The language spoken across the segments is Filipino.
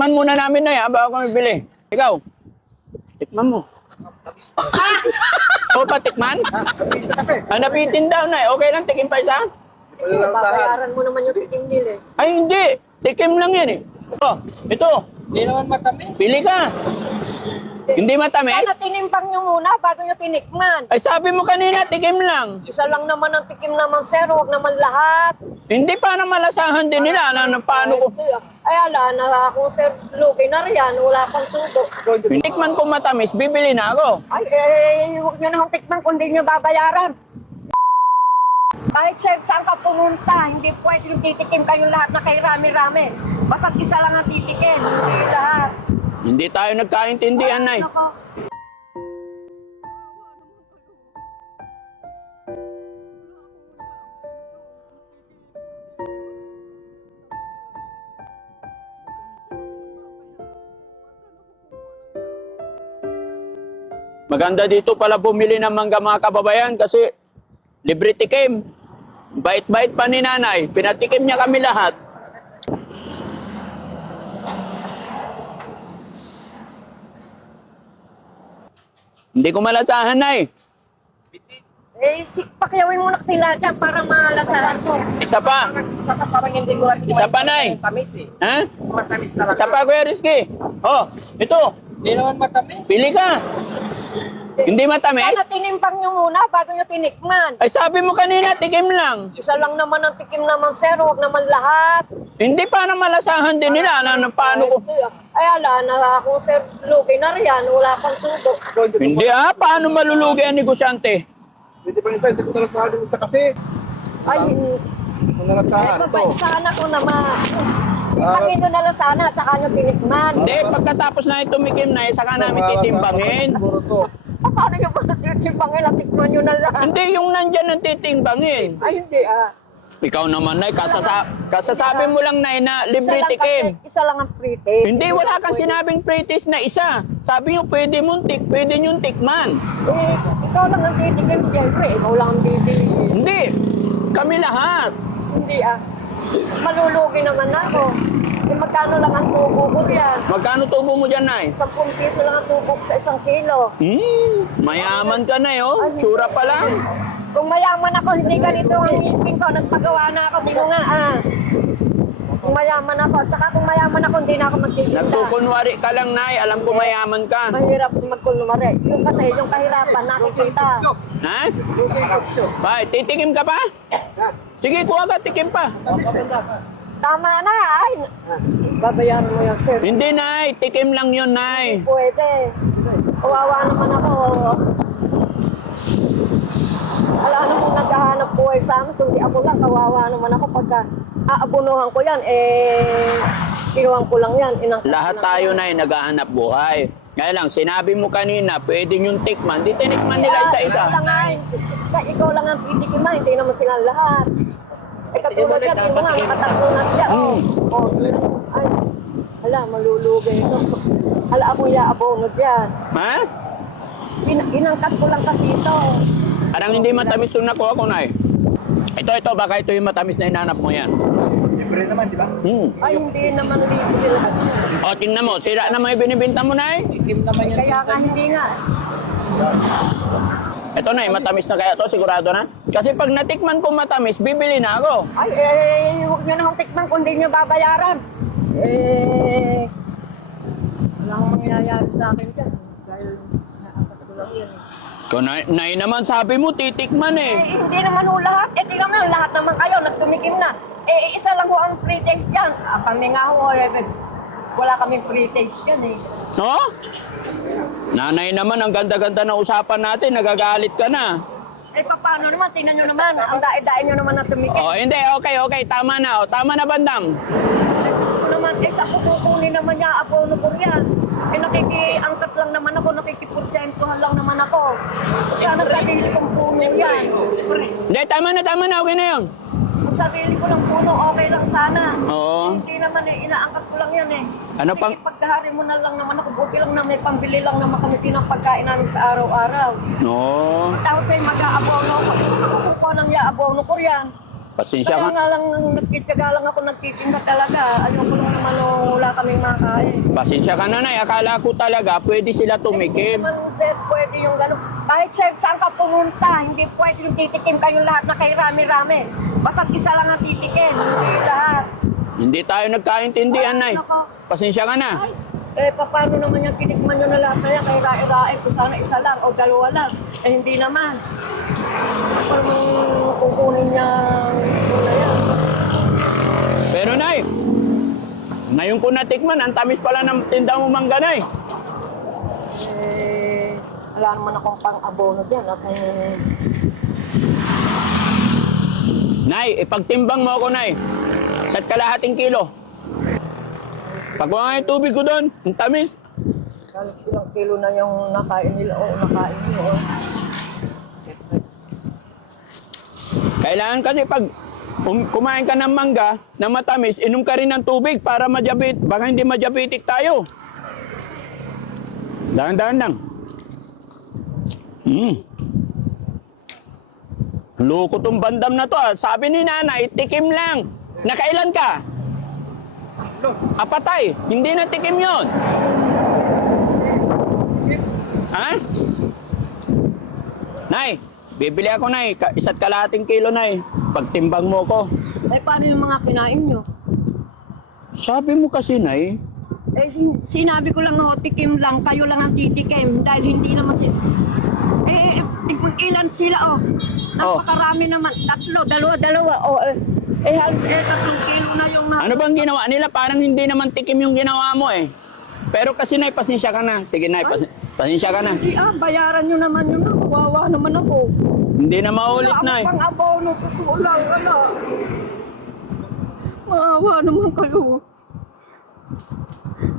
Tikman muna namin na yan bago kami bili. Ikaw, tikman mo. O pa tikman? Napitin daw na. Okay lang, tikim pa isa? Babayaran mo naman yung tikim nila eh. Ay, hindi. Tikim lang yan eh. Oh, ito. Hindi naman matamis. Pili ka. Hindi matamis? Sana tinimpang nyo muna bago nyo tinikman. Ay, sabi mo kanina, tikim lang. Isa lang naman ang tikim naman, sir. Huwag naman lahat. Hindi pa na malasahan din nila. Paano ko? Ay, ala na akong sir. Lugi na riyan. Wala pang tubo. Tikman ko matamis, bibili na ako. Ay, huwag nyo naman tikman kung di nyo babayaran. Kahit sir, saan ka pumunta, hindi pwede yung titikim kayong lahat na kay rami-rami. Basta't isa lang ang titikim, hindi lahat. Hindi tayo nagkaintindihan, Nay. Nako. Maganda dito pala bumili ng mangga mga kababayan kasi libre tikim. Bait-bait pa ni nanay. Pinatikim niya kami lahat. Hindi ko malasahan, Nay. Pakyawin mo na sila dyan para malasahan ko. Isa pa. Saka parang hindi ko rin Isa pa, Nay. Matamis eh. Ha? Matamis talaga. Isa pa, Kuya Rizky. Oh, ito. Hindi naman matamis. Pili ka. Hindi matamis? Sana tinimpang nyo muna bago nyo tinikman. Ay, sabi mo kanina, tikim lang. Isa lang naman ang tikim naman, sir. Huwag naman lahat. Hindi pa na malasahan din nila. Paano ko? Ay, ala na akong sir. Lugi na riyan. Wala pang tubo. Hindi paano malulugi ang negosyante? Hindi pa isa, hindi ko nalasahan yung isa kasi. Ay, Hindi ko nalasahan. Ito. mabait sana ko naman. Timpangin nyo na lang sana at saka nyo tinikman. Hindi, pagkatapos na itumikim na, saka namin titimbangin. Siguro to. Paano nyo ba titimpangin at tikman nyo na lang? Hindi, yung nandyan ang titimbangin. Ay, hindi Ikaw naman, Nay, kasasabi mo lang, Nay, na libre tikim. Isa lang ang free taste. Hindi, wala kang sinabing pre-taste na isa. Sabi nyo, pwede nyo tikman. Eh, ikaw lang ang titikim, siyempre. Ikaw lang ang bibili. Hindi, kami lahat. Hindi malulugi naman ako. Eh, magkano lang ang tubo ko riyan? Magkano tubo mo dyan, Nay? 10 piso lang ang tubo ko sa 1 kilo. Mayaman ka na, oh. Tsura pa lang. Kung mayaman ako, hindi ganito ang ngipin ko. Nagpagawa na ako, di mo nga Kung mayaman ako, saka kung mayaman ako, hindi na ako magtitinda. Nagkukunwari ka lang, Nay. Alam ko mayaman ka. Mahirap magkulumare. Yung kasi, yung kahirapan, nakikita. Ha? Bay, titikim ka pa? Sige, kuha ka, tikim pa. Tama na, ay. Babayaran mo yan, sir. Hindi, Nay. Tikim lang yun, Nay. Pwede. Kawawa naman ako. Wala namang naghahanap buhay sa amin, kundi ako lang. Kawawa naman ako pagka aabunuhan ko yan, kinuhan ko lang yan. Lahat tayo, Nay, naghahanap buhay. Kaya lang, sinabi mo kanina, pwede yung tikman. Di tinikman nila isa-isa. Ikaw lang ang titikiman, hindi naman sila lahat. Katulad yan, yung mga nakatatlo na sila. Ay, hala, malulugi ito. Hala, ako yaabonod yan. Ha? Inangkat ko lang kasi ito. Parang hindi matamis yung nakuha ko, Nay. Ito, baka ito yung matamis na inanap mo yan. Libre naman, di ba? Ay, hindi naman libre lahat. O, tingnan mo, sira naman yung binibinta mo, Nay. Itim naman yun. Kaya nga, hindi nga. Ito, Nay, matamis na kaya to, sigurado na. Kasi pag natikman ko matamis, bibili na ako. Ay, huwag nyo namang tikman kung hindi nyo babayaran. Wala akong mangyayari sa akin dyan. Dahil naangkat ko lang yan. Kung Nay naman, sabi mo, titikman eh. Hindi naman ho lahat. Tingnan mo yun, lahat naman kayo, nagtumikim na. Isa lang ho ang free taste dyan. Kami nga ho, wala kaming free taste dyan eh. No? Nanay naman, ang ganda-ganda na usapan natin, nagagalit ka na. Paano naman, tingnan nyo naman, ang dae-dae nyo naman na tumikim. Oh, hindi, okay, tama na. Tama na, Bandam. Ako naman, sa kukunin naman niya, abono ko yan. Nakikiangkat lang naman ako, nakikiporsentuhan lang naman ako. Sana sarili kong puno yan. Hindi, tama na, okay na yun. Kung sarili ko lang puno, okay lang sana. Oo. Hindi naman inaangkat ko lang yan Ano pang- Pagkahari mo na lang naman ako, buti lang na may pambili lang naman kami ng pagkain namin sa araw-araw. No. Tapos ay mag-aabono ko. Ako kukuha ng yaabono ko yan. Pasensya Kaya ka. nga lang, nagtityaga lang ako nagtitinda talaga. Ayoko lang naman wala kaming makain. Pasensya ka na, Nay. Akala ko talaga pwede sila tumikim. Hindi naman, sir, pwede yung gano'n. Kahit sir, saan ka pumunta, hindi pwede yung titikim kayong lahat na kay rami-rami. Basta isa lang ang titikim, hindi lahat. Hindi tayo nagkaintindihan, Nay. Pasensya ka na. Paano naman yung tinikman nyo na lahat na yan? Kay rae-rae, kung sana isa lang o dalawa lang. Hindi naman. Paano kukunin niya na yan? Pero, Nay, ngayon ko natikman, ang tamis pala ng tinda mo mangga, Nay. Wala naman akong pang-abono dyan. Nay, ipagtimbang mo ako, Nay. Isa't kalahating kilo. Pagkuha nga yung tubig ko doon, ang tamis. Halos ilang kilo na yung nakain nila o nakain nyo. Kailangan kasi pag kumain ka ng mangga na matamis, inom ka rin ng tubig para majabit. Baka hindi majabitik tayo. Dahan-dahan lang. Loko tong bandam na to. Sabi ni nanay, tikim lang. Nakailan ka? Apatay. Hindi na tikim yon. Ha? Nay, bibili ako, Nay. Isa't kalahating kilo, Nay. Pagtimbang mo ko. Paano yung mga kinain nyo? Sabi mo kasi, Nay, Sinabi ko lang, tikim lang, kayo lang ang titikim. Dahil hindi naman sila. Ilan sila, Napakarami naman. Tatlo, dalawa. Halos 3 kilo na yung ano bang ginawa nila? Parang hindi naman tikim yung ginawa mo eh. Pero kasi, Nay, pasensya ka na. Sige, Nay, pasensya ka na. Hindi bayaran nyo naman yun. Wawa naman ako. Hindi na maulit, Nay. Wala akong pang-abono, totoo lang, Maawa naman kayo.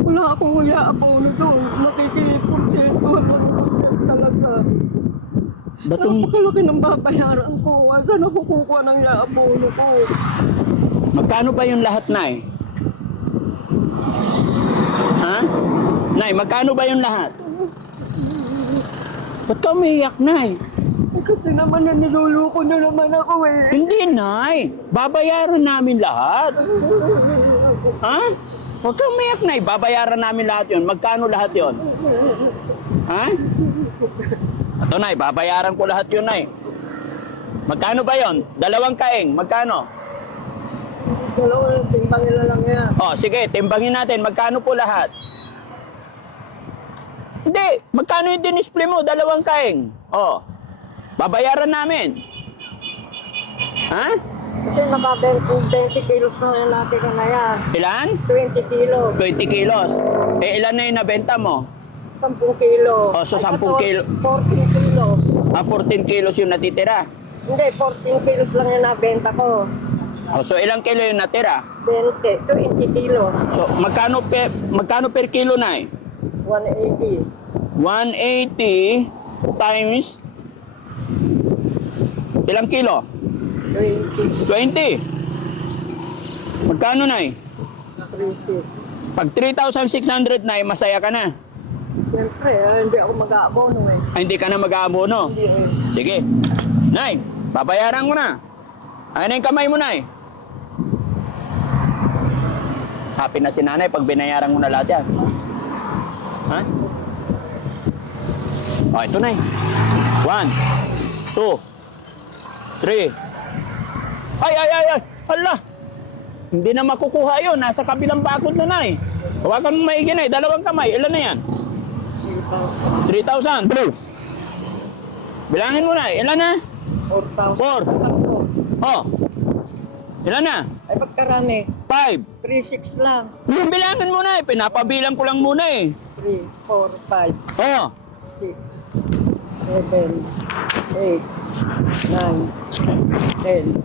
Wala akong abono doon. Makikipursentuhan mo talaga. Batong, Napakalaki ng babayaran ko. Saan ako kukuha ng abono ko? magkano ba yung lahat, Nay? Ha? Nay, magkano ba yung lahat? Ba't ka umiiyak, Nay? Kasi naman niluluko nyo naman ako eh. Hindi, Nay. Babayaran namin lahat. Ha? Huwag kang umiyak, Nay. Babayaran namin lahat yon. Magkano lahat yon? Ha? Ito, Nay. Babayaran ko lahat yun, Nay. Magkano ba yon? 2 kaing. Magkano? Dalawang timbang nila lang yan. Oh, sige. Timbangin natin. Magkano po lahat? Hindi. Magkano yung dinisplay mo? 2 kaing. Oh. Babayaran namin. Ha? Kasi nakabenta 20 kilos na yung natin na yan. Ilan? 20 kilos. 20 kilos. Ilan na yung nabenta mo? 10 kilo. Oh, so 10 kilo. 14 kilo. 14 kilos yung natitira. Hindi, 14 kilos lang yung nabenta ko. Oh, so ilang kilo yung natira? 20 kilo. So magkano per kilo, Nay? 180. 180 times ilang kilo? 20. 20. Magkano, Nay? 30. Pag 3,600, Nay, masaya ka na. Siyempre, hindi ako mag-aabono eh. Ay, hindi ka na mag-aabono. Hindi eh. Sige. Nay, babayaran ko na. Ano yung kamay mo, Nay? Happy na si Nanay pag binayaran mo na lahat yan. Ha? O, ito, Nay. 1, 2, 3. Ay! Hala! Hindi na makukuha yun. Nasa kabilang bakod na, Nay. Hawakan mo maigi, Nay. 2 kamay. Ilan na yan? 3,000. Blue. Bilangin mo, Nay. Ilan na? 4,000. 4. Oh. Ilan na? Ay, pagkarami. 5. 3,600 lang. Yung bilangin mo, Nay. Pinapabilang ko lang muna eh. 3, 4, 5, Oh. 6, 7, 8, 9, 10,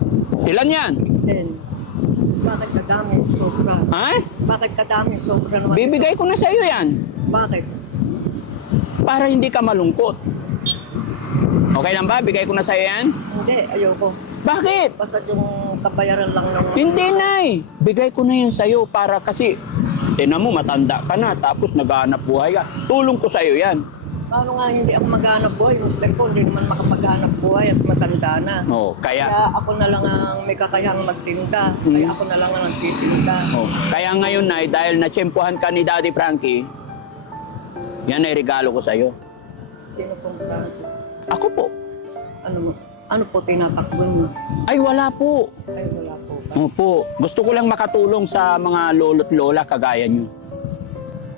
Ilan yan? 10. Bakit kadami? Sobra. Ha? Bakit kadami? Sobra naman. Bibigay ko na sa iyo yan. Bakit? Para hindi ka malungkot. Okay lang ba? Bigay ko na sa iyo yan? Hindi, ayoko. Bakit? Basta yung kabayaran lang ng... Hindi, Nay. Bigay ko na yan sa iyo para kasi tinan mo, matanda ka na tapos naghahanap buhay ka. Tulong ko sa iyo yan. Paano nga hindi ako maghanap buhay? Gusto ko, hindi naman makapaghanap buhay. buhay at matanda na. Oh, kaya Kaya ako na lang ang may kakayang magtinda. Kaya ako na lang ang nagtitinda. oh, kaya ngayon Nay, dahil natsempuhan ka ni Daddy Frankie, yan ay regalo ko sa iyo. Sino pong plano? Ako po. Ano po tinatakbo niyo? Ay wala po. Ay, wala po. Opo. Gusto ko lang makatulong sa mga lolo't lola kagaya nyo.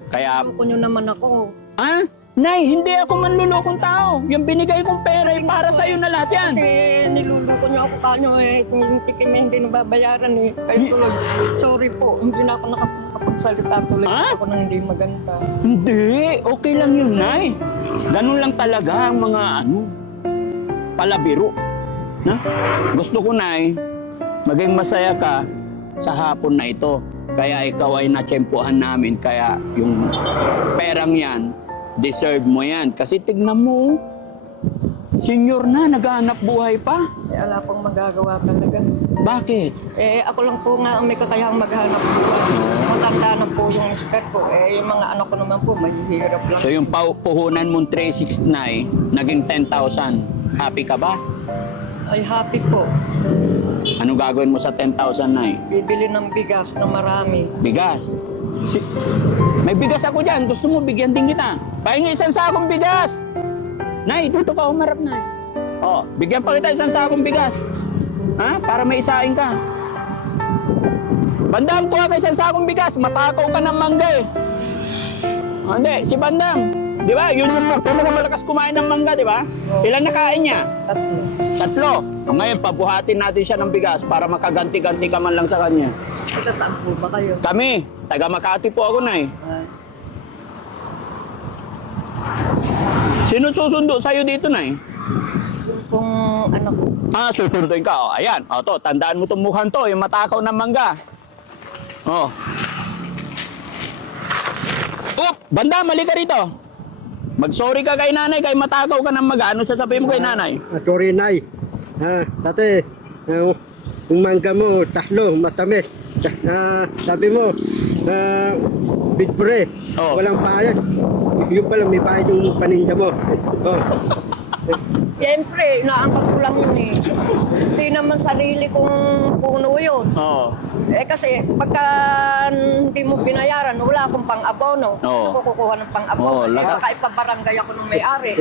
Kaya, Ako nyo naman ako. ah, Nay, hindi ako manlulokong tao. Yung binigay kong pera ay para sa'yo na lahat yan. Kasi niluloko nyo ako kanyo eh. Yung tikim eh, hindi nababayaran eh. Kayo tuloy. Sorry po. Hindi na ako nakapagsalita tuloy. Ha? Ako nang hindi maganda. Hindi, okay lang yun, Nay. Ganun lang talaga ang mga palabiro. Na? Gusto ko, Nay, maging masaya ka sa hapon na ito. Kaya ikaw ay natsempuhan namin. Kaya yung perang yan, deserve mo yan. Kasi tignan mo, senior na, naghahanap buhay pa. Eh, wala pong magagawa talaga. Bakit? Eh, ako lang po nga ang may kakayang maghanap buhay. Matanda na po yung skirt ko. Eh, yung mga anak ko naman po, mahihirap lang. So yung puhunan mong 369, naging 10,000. Happy ka ba? Ay, happy po. Ano gagawin mo sa 10,000, Nay? Bibili ng bigas na marami. Bigas. May bigas ako dyan. Gusto mo, bigyan din kita. Pahingi isang sakong bigas. Nay, dito ka umarap, Nay. Oh, bigyan pa kita isang sakong bigas. Ha? Para may isain ka. Bandam, kuha ka isang sakong bigas. Matakaw ka ng mangga eh. Oh, hindi, si Bandam. Di ba? Yun yung malakas kumain ng mangga, di ba? Ilan nakain niya? 3. O ngayon, pabuhatin natin siya ng bigas para makaganti-ganti ka man lang sa kanya. Ito, saan po ba kayo? Kami, taga Makati po ako, Nay. Sino susundo sa'yo dito, Nay? Yung pong anak ko. Ah, susunduin ka. O, ayan. O, to, tandaan mo itong mukhang to, yung matakaw ng mangga. O. Banda, mali ka rito. Mag-sorry ka kay nanay, kay matakaw ka ng mangga. Ano sasabihin mo kay nanay? Sorry, Nay. Tate, yung mangga mo, tatlo, matamis. Sabi mo, bitbre, Oh. walang payag. Yung pala, may payag yung paninda mo. Oh. Siyempre, inaangkat ko lang yun eh. Hindi naman sarili kong puno yun. Oo. Eh kasi pagka hindi mo binayaran, wala akong pang-abono. Oo. Ako kukuha ng pang-abono. Oo, Eh lahat. baka ipabarangay ako ng may-ari.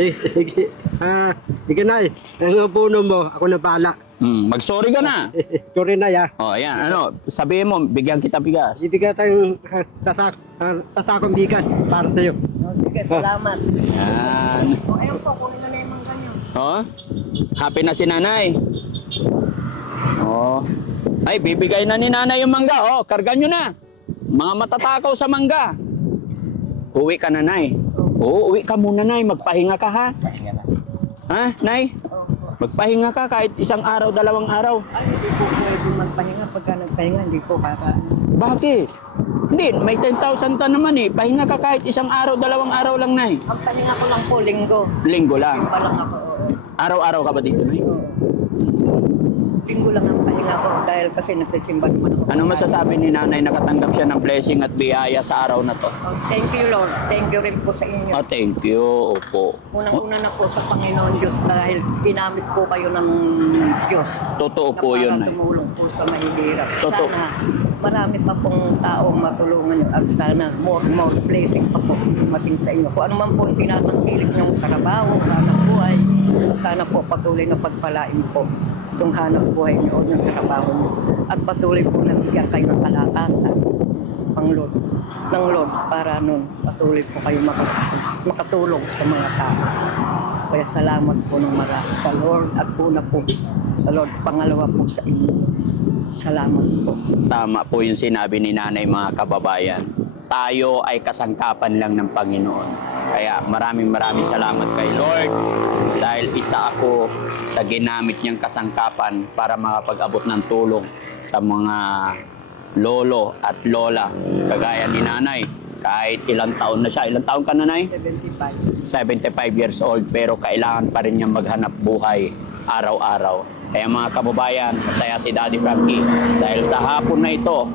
Sige, Nay. Ang puno mo, ako na bala. Mag-sorry ka na. Sorry, Nay, O, ayan. Ano, sabihin mo, bigyan kita bigas. Ibigay tayong tasakong bigas para sa'yo. Oh, sige, salamat. Yan. Oh, ayun po, kunin na yung mangga niyo. Oh, happy na si nanay. Oh. Ay, bibigay na ni nanay yung mangga. Oh, kargan nyo na. Mga matatakaw sa mangga. Uwi ka na, Nay. Oo, uwi ka muna, Nay. Magpahinga ka, ha? Ha, Nay? Magpahinga ka kahit isang araw, 2 araw. Ay, hindi po pwede magpahinga. Pagka nagpahinga, hindi po kaka... Bakit? Hindi, may 10,000 ka naman eh. Pahinga ka kahit isang araw, 2 araw lang, Nay. Ang pahinga ko lang po, linggo. Linggo lang. Pa lang ako. Araw-araw ka ba dito, Nay? Linggo lang ang pahinga ko dahil kasi nagsisimba naman ako. Ano masasabi ni nanay nakatanggap siya ng blessing at biyaya sa araw na to? Oh, thank you, Lord. Thank you rin po sa inyo. Oh, thank you. Opo. Unang-una na po sa Panginoon Diyos dahil ginamit po kayo ng Diyos. Totoo Na po yun, para Nay. tumulong po sa mahihirap. Totoo. Sana marami pa pong taong matulungan nyo at sana more blessing pa po dumating sa inyo. Kung ano man po yung tinatangkilik nyong trabaho, hanap buhay, sana po patuloy na pagpalain po itong hanap buhay nyo o yung trabaho nyo. At patuloy po na bigyan kayo ng kalakasan ng Lord para nun patuloy po kayo makatulong sa mga tao. Kaya salamat po ng marami sa Lord at una po sa Lord. Pangalawa po sa inyo. Salamat po. Tama po yung sinabi ni nanay, mga kababayan. Tayo ay kasangkapan lang ng Panginoon. Kaya maraming salamat kay Lord dahil isa ako sa ginamit niyang kasangkapan para makapag-abot ng tulong sa mga lolo at lola kagaya ni nanay. Kahit ilang taon na siya. Ilang taon ka, nanay? 75. 75 years old, pero kailangan pa rin niya maghanap buhay araw-araw. Kaya mga kababayan, masaya si Daddy Frankie dahil sa hapon na ito,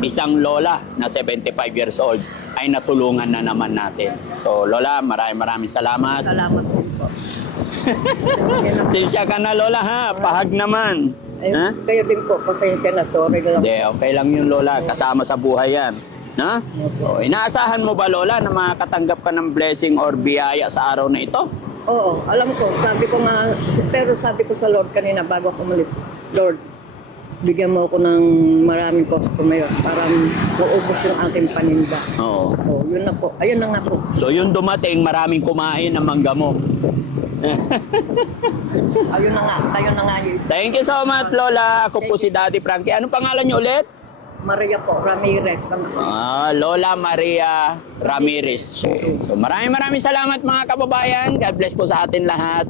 isang lola na 75 years old ay natulungan na naman natin. So Lola, maraming salamat. Salamat po. Pasensya ka na, Lola, ha? Pahag naman. Ay, Ha? kayo din po, pasensya na, sorry lang. Hindi, okay lang yun, Lola. Kasama sa buhay yan. Na? O, inaasahan mo ba, Lola, na makakatanggap ka ng blessing or biyaya sa araw na ito? Oo, alam ko, sabi ko nga, pero sabi ko sa Lord kanina bago ako umalis, Lord, bigyan mo ako ng maraming customer para maubos yung aking paninda. Oo. Oh, yun na po. Ayun na nga po. So, yung dumating, maraming kumain ng mangga mo. Ayun na nga yun. Thank you so much, Lola. Ako po si Daddy Frankie. Anong pangalan niyo ulit? Maria po, Ramirez. Lola Maria Ramirez. So maraming salamat mga kababayan. God bless po sa atin lahat.